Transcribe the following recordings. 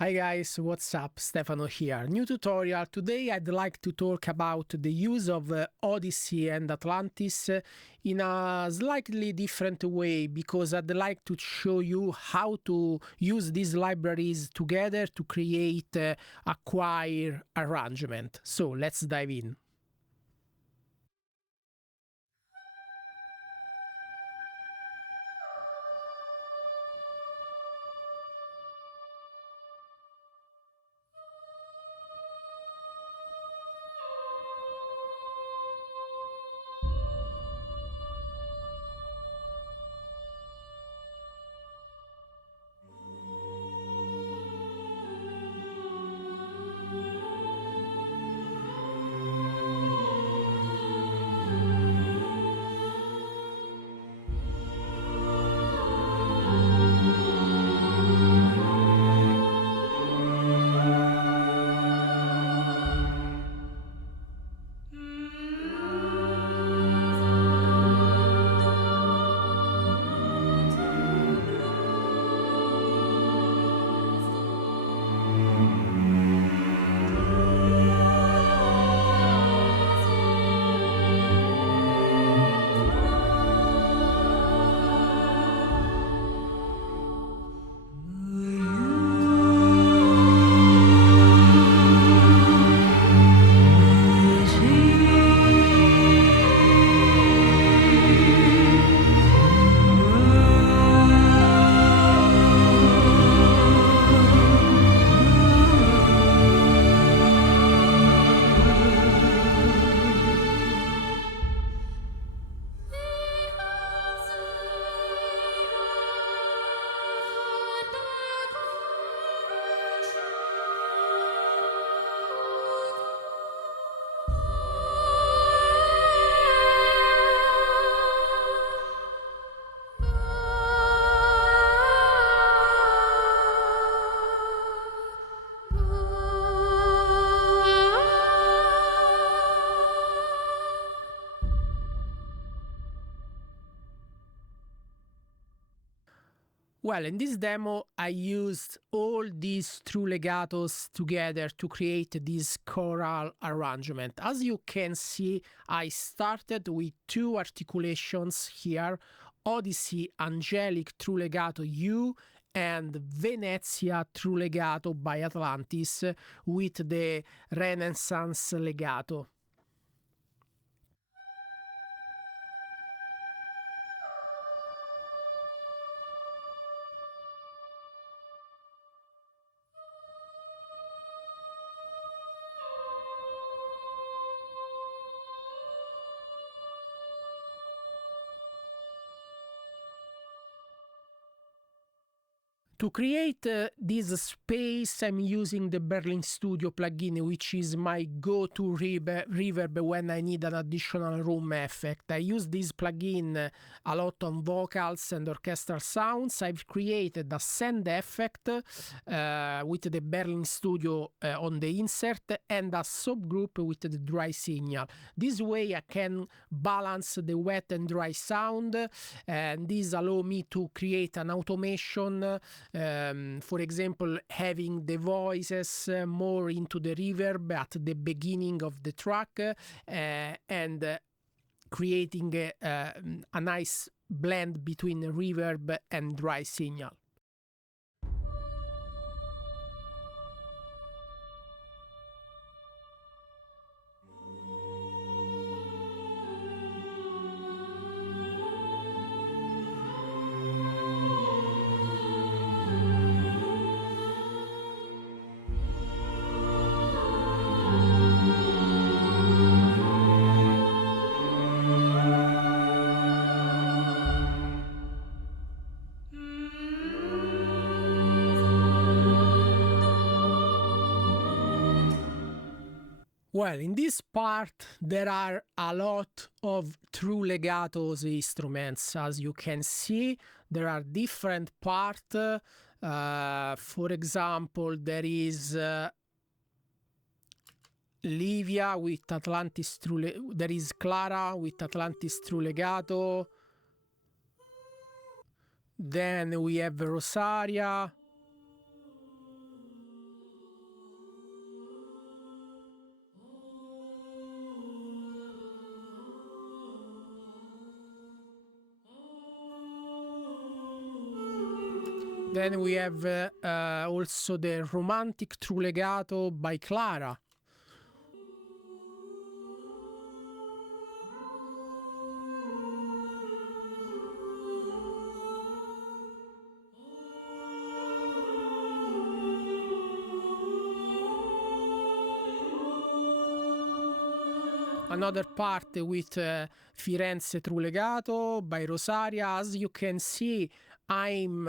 Hi guys, what's up? Stefano here. New tutorial. Today I'd like to talk about the use of Odyssey and Atlantis in a slightly different way, because I'd like to show you how to use these libraries together to create a choir arrangement. So let's dive in. Well, in this demo, I used all these True Legatos together to create this choral arrangement. As you can see, I started with two articulations here, Odyssey Angelic True Legato U and Venezia True Legato by Atlantis with the Renaissance legato. To create this space, I'm using the Berlin Studio plugin, which is my go-to reverb when I need an additional room effect. I use this plugin a lot on vocals and orchestral sounds. I've created a send effect with the Berlin Studio on the insert and a subgroup with the dry signal. This way I can balance the wet and dry sound, and this allows me to create an automation. For example, having the voices more into the reverb at the beginning of the track and creating a nice blend between reverb and dry signal. Well, in this part, there are a lot of True Legatos instruments. As you can see, there are different parts. For example, there is Livia with Atlantis True there is Clara with Atlantis True Legato. Then we have Rosaria. Then we have also the romantic true legato by Clara. Another part with Firenze True Legato by Rosaria. As you can see, I'm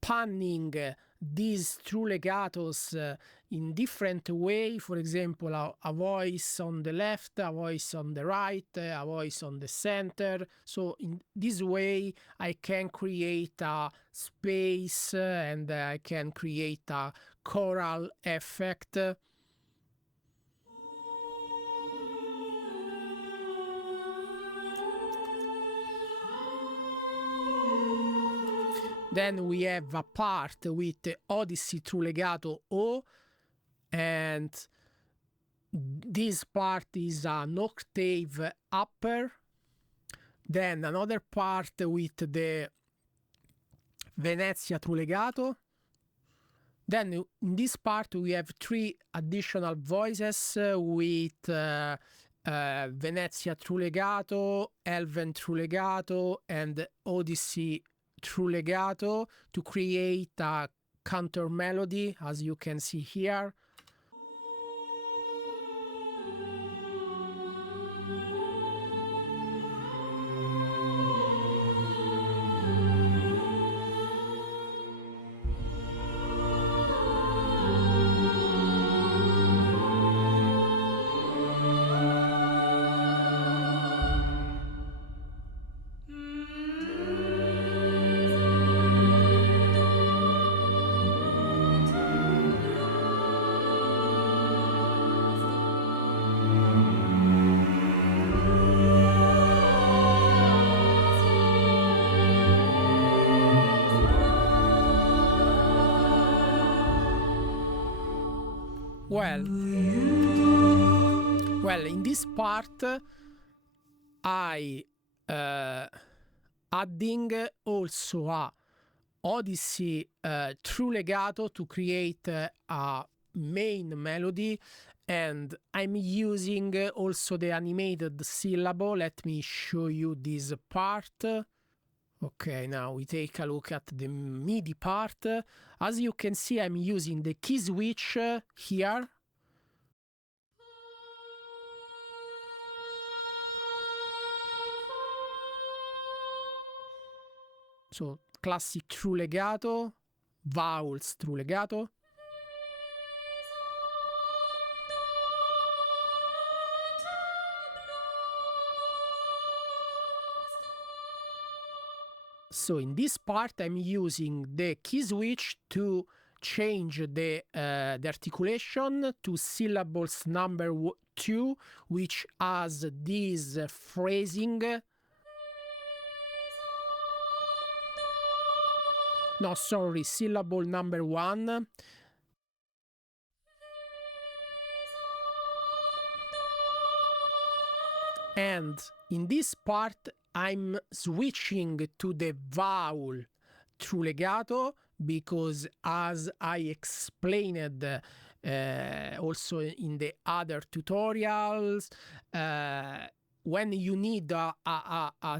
panning these true legatos in different way. For example, a voice on the left, a voice on the right, a voice on the center. So in this way, I can create a space and I can create a choral effect. Then we have a part with Odyssey True Legato O, and this part is an octave upper. Then another part with the Venezia True Legato. Then in this part we have 3 additional voices with Venezia True Legato, Elven True Legato, and Odyssey True Legato to create a counter melody, as you can see here. Well, in this part, I adding also a Odyssey True Legato to create a main melody, and I'm using also the animated syllable. Let me show you this part. Okay, now we take a look at the MIDI part. As you can see, I'm using the key switch here. So, classic true legato, vowels true legato. So in this part I'm using the key switch to change the articulation to syllables number 2, which has this phrasing. No, sorry, syllable number 1. And in this part, I'm switching to the vowel true legato because, as I explained also in the other tutorials, when you need a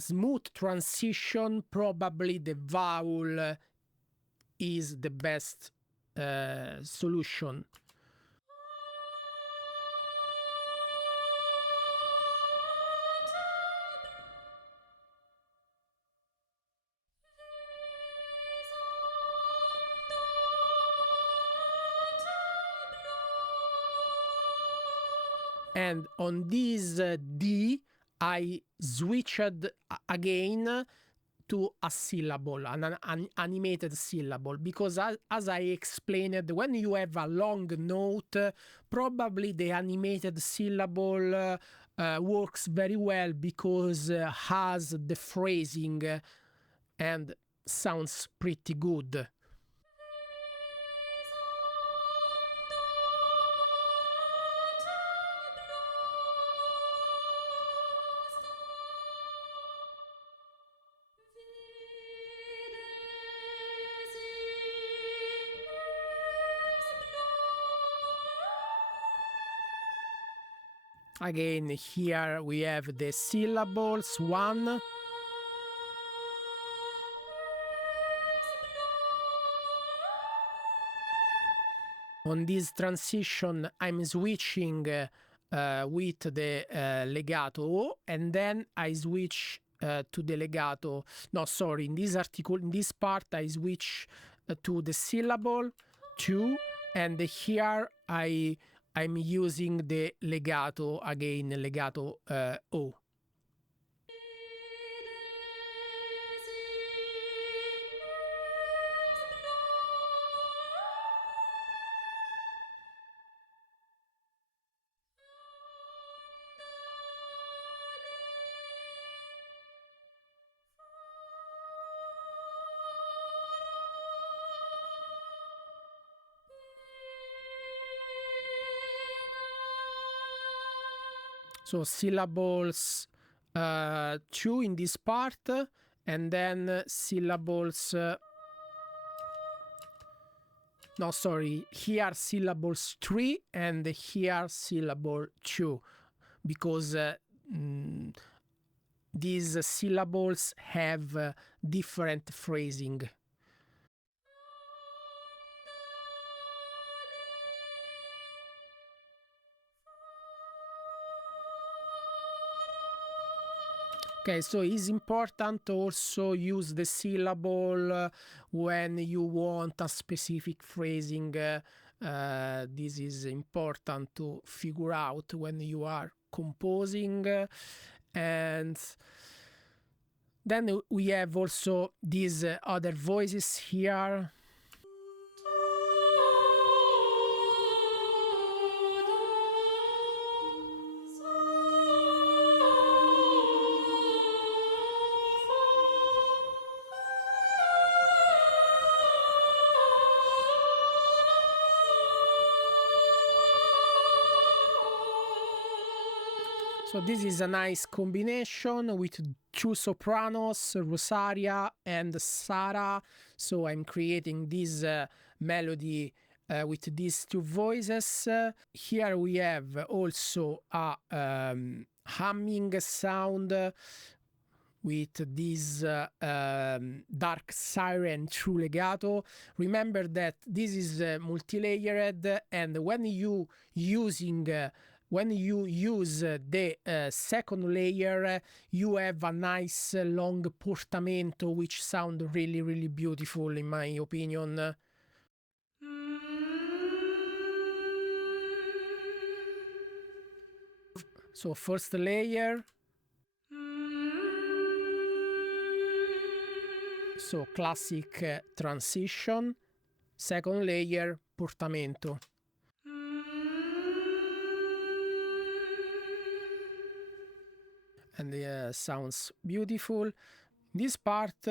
smooth transition, probably the vowel is the best solution. And on this D, I switched again to a syllable, an animated syllable, because as I explained, when you have a long note, probably the animated syllable works very well because has the phrasing and sounds pretty good. Again, here we have the syllables, 1. On this transition, I'm switching with the legato, and then I switch to the legato. No, sorry, in this part, I switch to the syllable 2, and here I'm using the legato again, legato O. So syllables 2 in this part, and then syllables no, sorry, here syllables 3 and here syllable 2, because these syllables have different phrasing. Okay, so it's important to also use the syllable when you want a specific phrasing. This is important to figure out when you are composing. And then we have also these other voices here. So this is a nice combination with 2 sopranos, Rosaria and Sara. So I'm creating this melody with these 2 voices. Here we have also a humming sound with this dark siren true legato. Remember that this is multi-layered, and when you use the second layer, you have a nice long portamento, which sound really, really beautiful in my opinion. So first layer. So classic transition. Second layer, portamento. And sounds beautiful. In this part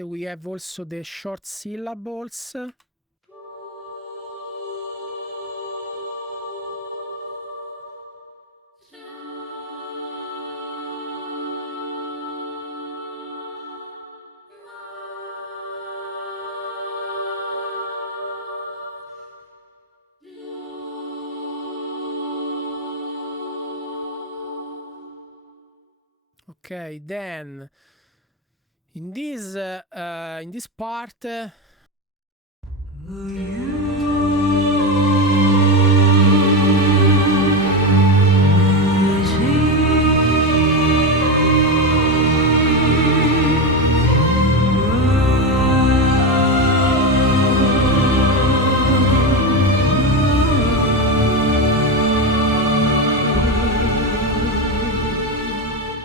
we have also the short syllables. Okay, then in this part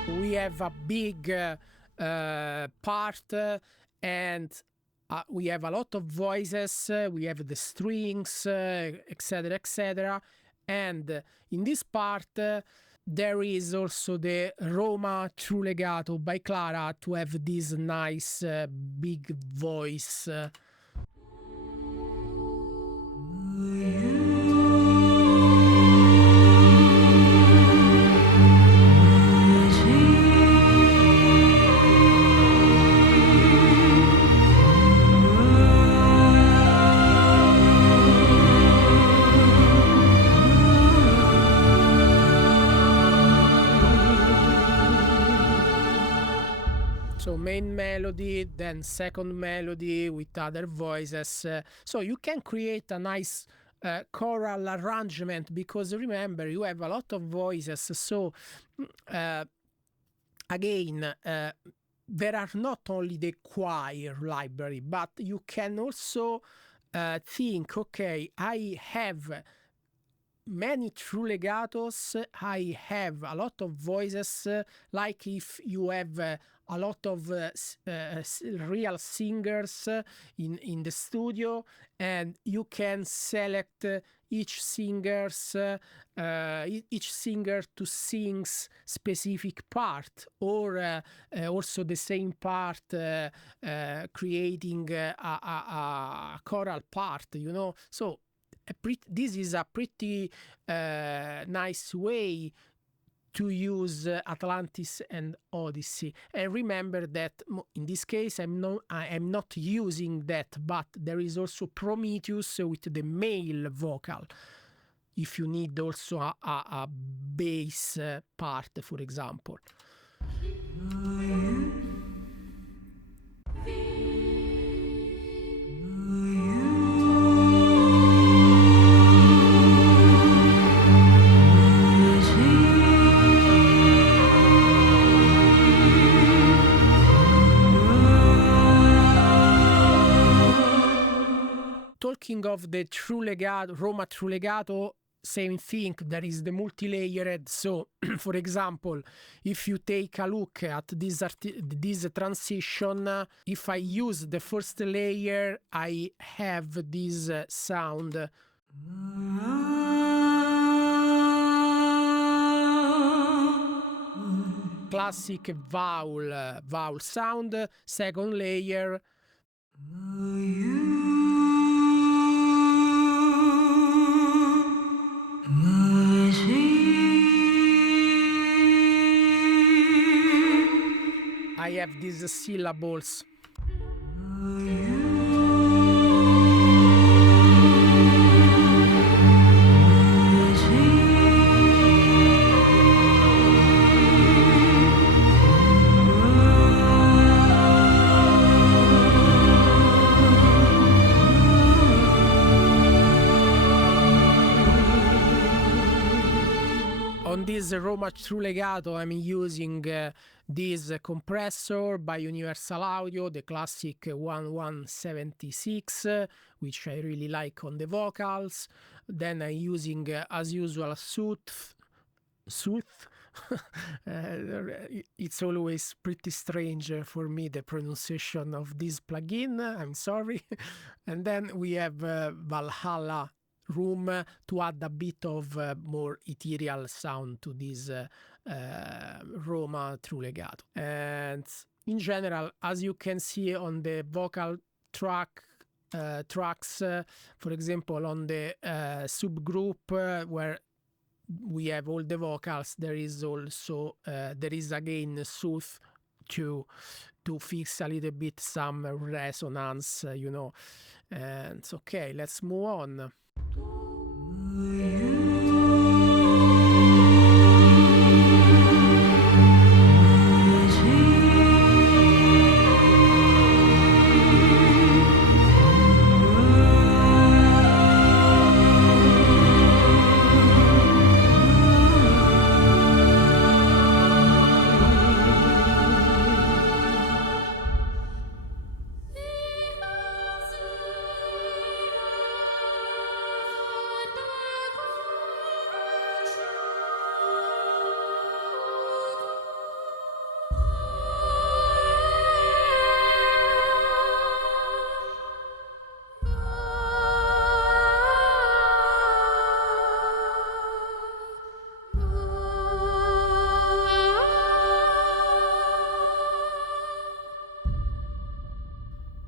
we have a big part, and we have a lot of voices, we have the strings, etc, etc. And in this part there is also the Roma True Legato by Clara to have this nice big voice. main melody, then second melody with other voices. So you can create a nice choral arrangement, because remember, you have a lot of voices. So again, there are not only the choir library, but you can also think, okay, I have many true legatos, I have a lot of voices, like if you have a lot of real singers in the studio, and you can select each singer to sing specific part, or also the same part creating a choral part, you know. So this is a pretty nice way to use Atlantis and Odyssey. And remember that in this case I am not using that, but there is also Prometheus with the male vocal, if you need also a bass part, for example. Talking of the true legato, Roma true legato, same thing, there is the multi-layered. So for example, if you take a look at this transition, if I use the first layer, I have this sound. Classic vowel sound. Second layer, I have these syllables. On this Roma True Legato, I'm using this compressor by Universal Audio, the classic 1176, which I really like on the vocals. Then I'm using, as usual, Sooth. It's always pretty strange for me, the pronunciation of this plugin. I'm sorry. And then we have Valhalla Room to add a bit of more ethereal sound to this Roma True Legato. And in general, as you can see on the vocal tracks, for example, on the subgroup where we have all the vocals, there is also there is again Sooth to fix a little bit some resonance, you know. And okay, let's move on.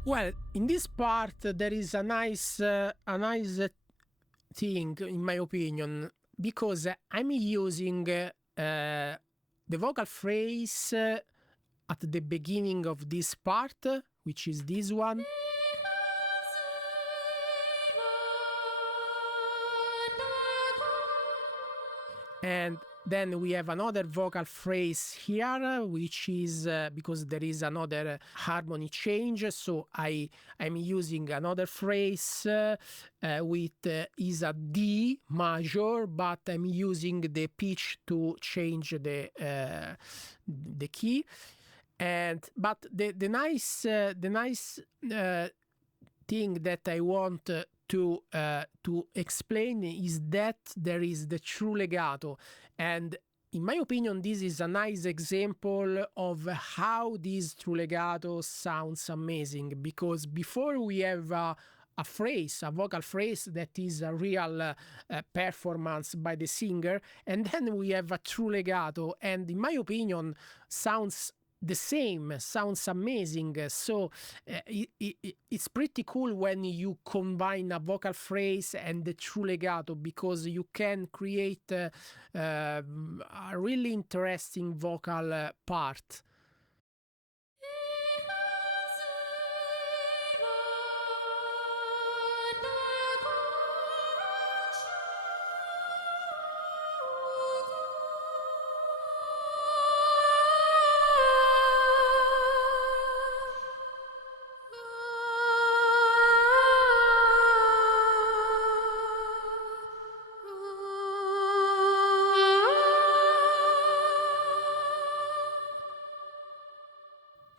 Well, in this part there is a nice thing, in my opinion, because I'm using the vocal phrase at the beginning of this part, which is this one. And Then we have another vocal phrase here, which is because there is another harmony change, so I'm using another phrase with is a D major, but I'm using the pitch to change the key. And but the nice thing that I want to explain is that there is the true legato, and in my opinion this is a nice example of how this true legato sounds amazing, because before we have a phrase, a vocal phrase that is a real performance by the singer, and then we have a true legato, and in my opinion sounds the same, sounds amazing. So it's pretty cool when you combine a vocal phrase and the true legato, because you can create a really interesting vocal part.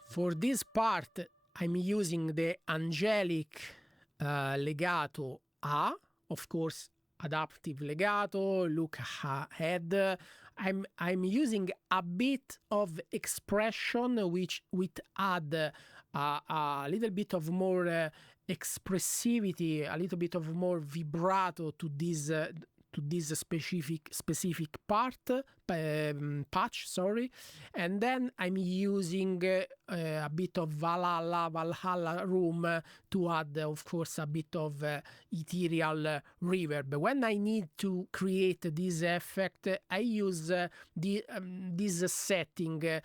For this part, I'm using the angelic legato A, of course, adaptive legato, look ahead. I'm using a bit of expression, which add a little bit of more expressivity, a little bit of more vibrato to this specific part patch, sorry, and then I'm using a bit of Valhalla room to add, of course, a bit of ethereal reverb. When I need to create this effect, I use this setting,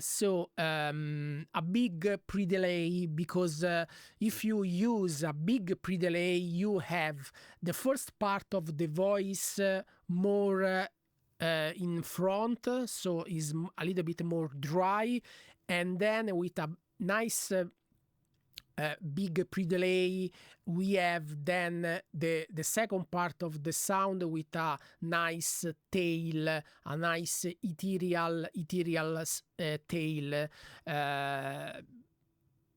so a big pre-delay, because if you use a big pre-delay, you have the first part of the voice more in front, so is a little bit more dry, and then with a nice big pre-delay we have then the second part of the sound with a nice tail, a nice ethereal tail.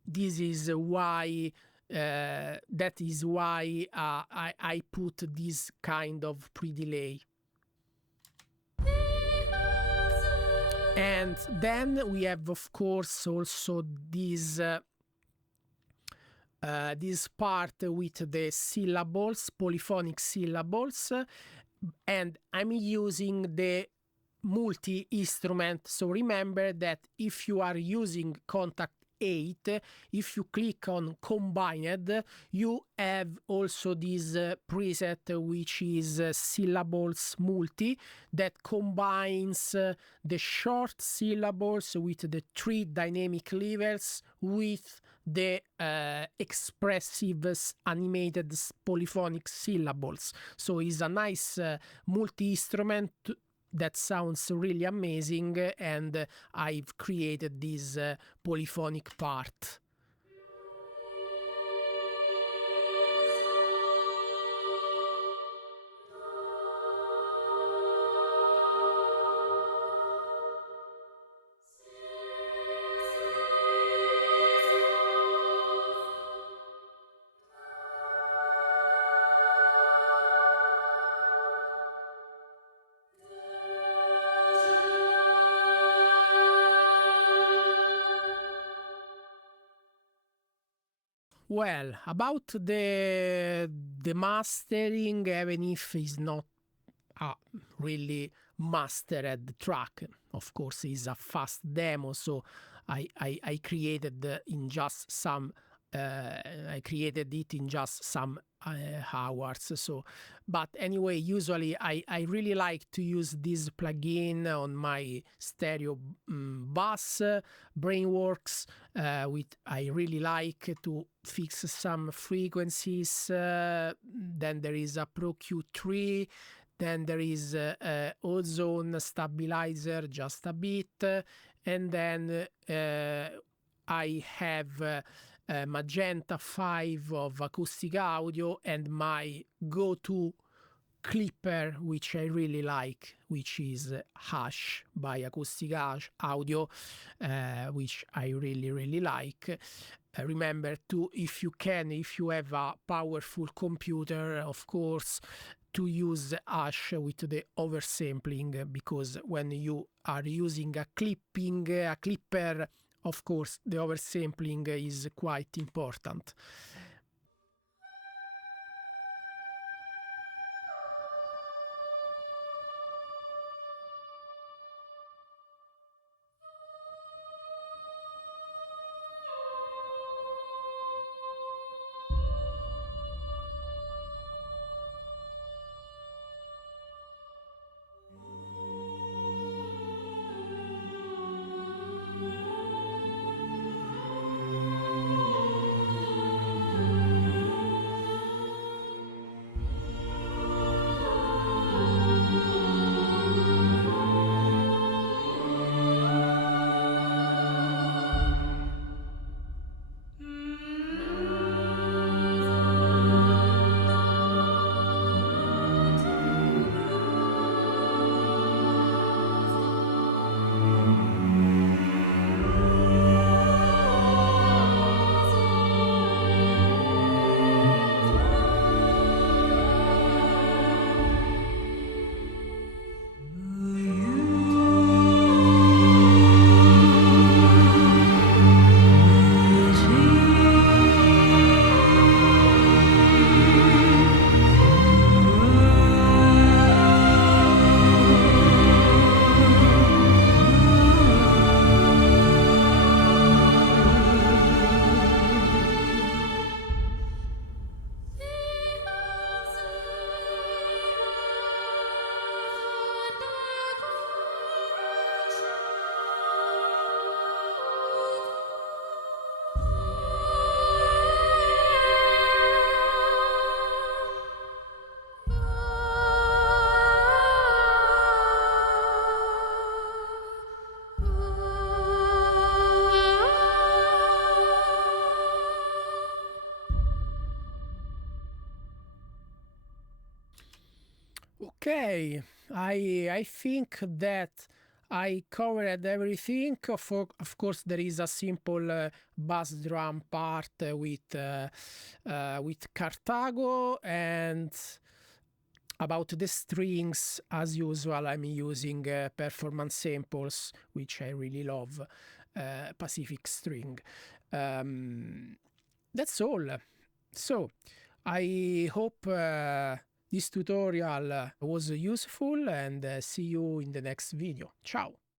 This is why that is why I put this kind of pre-delay. And then we have, of course, also this part with the syllables, polyphonic syllables, and I'm using the multi-instrument. So remember that if you are using Contact 8, if you click on combined, you have also this preset, which is syllables multi, that combines the short syllables with the 3 dynamic levels with the expressive animated polyphonic syllables. So it's a nice multi-instrument that sounds really amazing, and I've created this polyphonic part. Well, about the mastering, even if it's not a really mastered track, of course it's a fast demo, so I created in just some I created it in just some hours. So, but anyway, usually I really like to use this plugin on my stereo bass Brainworks. With I really like to fix some frequencies. Then there is a Pro Q3 then there is ozone stabilizer just a bit, and then I have magenta 5 of acoustic audio, and my go-to clipper, which I really like, which is Hush by Acoustic Audio, which I really like. Remember to, if you have a powerful computer, of course, to use Hush with the oversampling, because when you are using a clipper, of course, the oversampling is quite important. Okay, I think that I covered everything. Of course, there is a simple bass drum part with Cartago, and about the strings, as usual, I'm using performance samples, which I really love, Pacific string. That's all. So, I hope this tutorial was useful, and see you in the next video. Ciao!